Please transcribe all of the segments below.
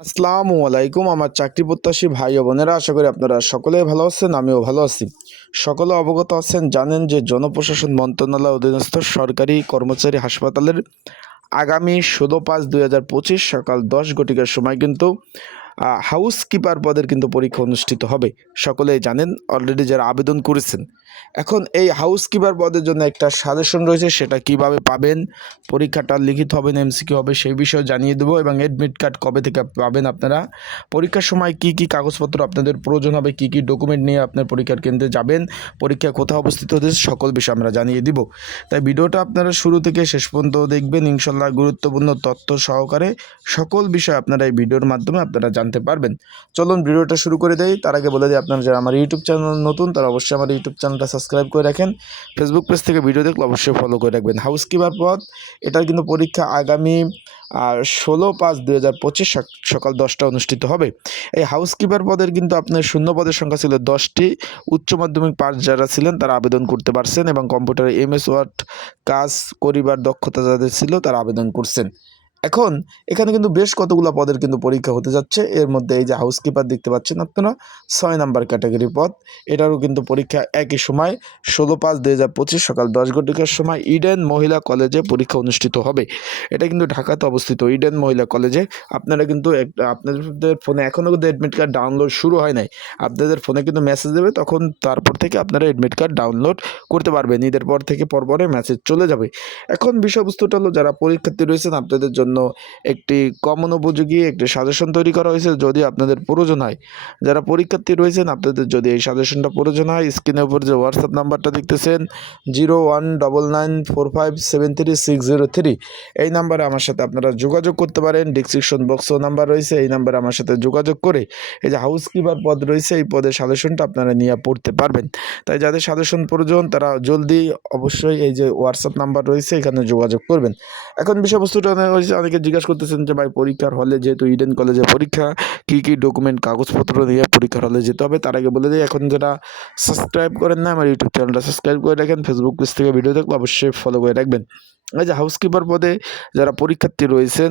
আসসালামু আলাইকুম আমার চাকরি প্রত্যাশী ভাই ও বোনেরা, আশা করি আপনারা সকলেই ভালো আছেন, আমিও ভালো আছি। সকলে অবগত আছেন, জানেন যে জনপ্রশাসন মন্ত্রণালয় অধীনস্থ সরকারি কর্মচারী হাসপাতালের আগামী ষোলো পাঁচ দুই সকাল দশ ঘটিকার সময় কিন্তু হাউস কিপার পদের কিন্তু পরীক্ষা অনুষ্ঠিত হবে। সকলেই জানেন অলরেডি যারা আবেদন করেছেন। এখন এই হাউস কিপার পদের জন্য একটা সাজেশন রয়েছে, সেটা কীভাবে পাবেন? পরীক্ষাটা লিখিত হবে না এমসিকিউ হবে, সেই বিষয়ে জানিয়ে দেবো এবং অ্যাডমিট কার্ড কবে থেকে পাবেন আপনারা? পরীক্ষার সময় কি কি কাগজপত্র আপনাদের প্রয়োজন হবে, কি কি ডকুমেন্ট নিয়ে আপনার পরীক্ষার কেন্দ্রে যাবেন, পরীক্ষা কোথায় অবস্থিত হচ্ছে সকল বিষয় আমরা জানিয়ে দিব। তাই ভিডিওটা আপনারা শুরু থেকে শেষ পর্যন্ত দেখবেন ইনশাল্লাহ গুরুত্বপূর্ণ তথ্য সহকারে সকল বিষয় আপনারা এই ভিডিওর মাধ্যমে আপনারা জানতে পারবেন। চলুন ভিডিওটা শুরু করে দেই। তার আগে বলে দিই, আপনারা যারা আমার ইউটিউব চ্যানেল নতুন, তারা অবশ্যই আমার ইউটিউব চ্যানেলটা সাবস্ক্রাইব করে রাখেন। ফেসবুক পেজ থেকে ভিডিও দেখলে অবশ্যই ফলো করে রাখবেন। হাউস কিপার পদ, এটার কিন্তু পরীক্ষা আগামী আর ষোলো পাঁচ দুই হাজার পঁচিশ সকাল দশটা অনুষ্ঠিত হবে। এই হাউস কিপার পদের কিন্তু আপনার শূন্য পদের সংখ্যা ছিল দশটি। উচ্চ মাধ্যমিক পাস যারা ছিলেন, তারা আবেদন করতে পারছেন এবং কম্পিউটারে এমএস ওয়ার্ড কাজ করিবার দক্ষতা যাদের ছিল, তারা আবেদন করছেন। এখন এখানে কিন্তু বেশ কতগুলো পদের কিন্তু পরীক্ষা হতে যাচ্ছে। এর মধ্যে এই যে হাউসকিপার দেখতে পাচ্ছেন আপনারা, ছয় নাম্বার ক্যাটাগরি পদ। এটারও কিন্তু পরীক্ষা একই সময়, ষোলো পাঁচ দুই হাজার পঁচিশ সকাল দশ ঘটিকার সময় ইডেন মহিলা কলেজে পরীক্ষা অনুষ্ঠিত হবে। এটা কিন্তু ঢাকাতে অবস্থিত ইডেন মহিলা কলেজে। আপনারা কিন্তু আপনাদের ফোনে এখনও কিন্তু অ্যাডমিট কার্ড ডাউনলোড শুরু হয় নাই। আপনাদের ফোনে কিন্তু মেসেজ দেবে, তখন তারপর থেকে আপনারা অ্যাডমিট কার্ড ডাউনলোড করতে পারবেন। ঈদের পর থেকে পরপরে মেসেজ চলে যাবে। এখন বিষয়বস্তুটা হলো, যারা পরীক্ষার্থী রয়েছেন, আপনাদের জন্য একটি কমন উপযোগী একটি সাজেশন তৈরি করা হয়েছে যদি আপনাদের প্রয়োজন হয়। যারা পরীক্ষার্থী রয়েছেন, আপনাদের যদি এই সাজেশনটা প্রয়োজন হয় স্ক্রিনের উপর যে হোয়াটসঅ্যাপ নাম্বারটা দেখতেছেন zero one double nine four five seven three six zero three এই নাম্বারে আমার সাথে আপনারা যোগাযোগ করতে পারেন। ডিসক্রিপশন বক্সও নাম্বার রয়েছে, এই নাম্বারে আমার সাথে যোগাযোগ করে এই যে হাউস কিপার পদ রয়েছে, এই পদের সাজেশনটা আপনারা নিয়ে পড়তে পারবেন। তাই যাদের সাজেশন প্রয়োজন, তারা জলদি অবশ্যই এই যে হোয়াটসঅ্যাপ নাম্বার রয়েছে, এখানে যোগাযোগ করবেন। এখন বিষয়বস্তুটা হয়েছে অনেকে জিজ্ঞাসা করতেছেন যে, ভাই, পরীক্ষার হলে যেহেতু ইডেন কলেজে পরীক্ষা, কি কি ডকুমেন্ট কাগজপত্র নিয়ে পরীক্ষার হলে যেতে হবে? তার আগে বলে দিই, এখন যেটা সাবস্ক্রাইব করেন না, আমার ইউটিউব চ্যানেলটা সাবস্ক্রাইব করে রাখেন ফেসবুক পেজ থেকে ভিডিও দেখলে অবশ্যই ফলো করে রাখবেন। এই যে হাউসকিপার পদে যারা পরীক্ষার্থী রয়েছেন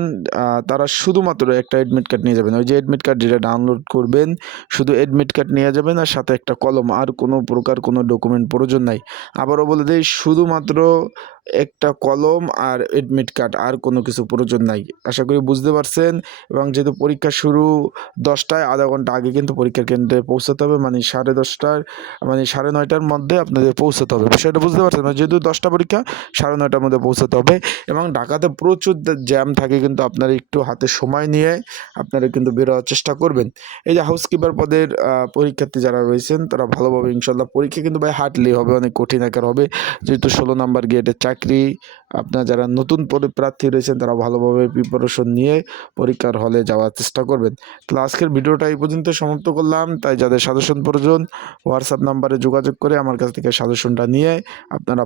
তারা শুধুমাত্র একটা অ্যাডমিট কার্ড নিয়ে যাবেন। ওই যে অ্যাডমিট কার্ড যেটা ডাউনলোড করবেন, শুধু অ্যাডমিট কার্ড নিয়ে যাবেন আর সাথে একটা কলম। আর কোনো প্রকার কোনো ডকুমেন্ট প্রয়োজন নাই। আবারও বলে দিই, শুধুমাত্র একটা কলম আর অ্যাডমিট কার্ড আর কোনো কিছু প্রয়োজন নাই। আশা করি বুঝতে পারছেন। এবং যেহেতু পরীক্ষা শুরু দশটায়, আধা ঘণ্টা আগে কিন্তু পরীক্ষার কেন্দ্রে পৌঁছাতে হবে। মানে সাড়ে দশটার মানে সাড়ে নয়টার মধ্যে আপনাদের পৌঁছাতে হবে। বিষয়টা বুঝতে পারছেন? মানে যেহেতু দশটা পরীক্ষা, সাড়ে নয়টার মধ্যে পৌঁছাতে হবে এবং ঢাকাতে প্রচুর জ্যাম থাকে কিন্তু আপনারা একটু হাতে সময় নিয়ে আপনারা কিন্তু বেরোয়ার চেষ্টা করবেন। এই যে হাউসকিপার পদের পরীক্ষার্থী যারা রয়েছেন তারা ভালোভাবে ইনশাল্লাহ পরীক্ষা কিন্তু ভাই হার্ডলি হবে, অনেক কঠিন আকার হবে। যেহেতু ষোলো নাম্বার গেটের চাকরি, আপনার যারা নতুন পরি- প্রার্থী রয়েছেন তারা ভালোভাবে প্রিপারেশন নিয়ে পরীক্ষার হলে যাওয়ার চেষ্টা করবেন। তো আজকের ভিডিওটা এই পর্যন্ত সমাপ্ত করলাম। তাই যাদের সাজেশন প্রয়োজন হোয়াটসঅ্যাপ নাম্বারে যোগাযোগ করে আমার কাছ থেকে সাজেশনটা নিয়ে আপনারা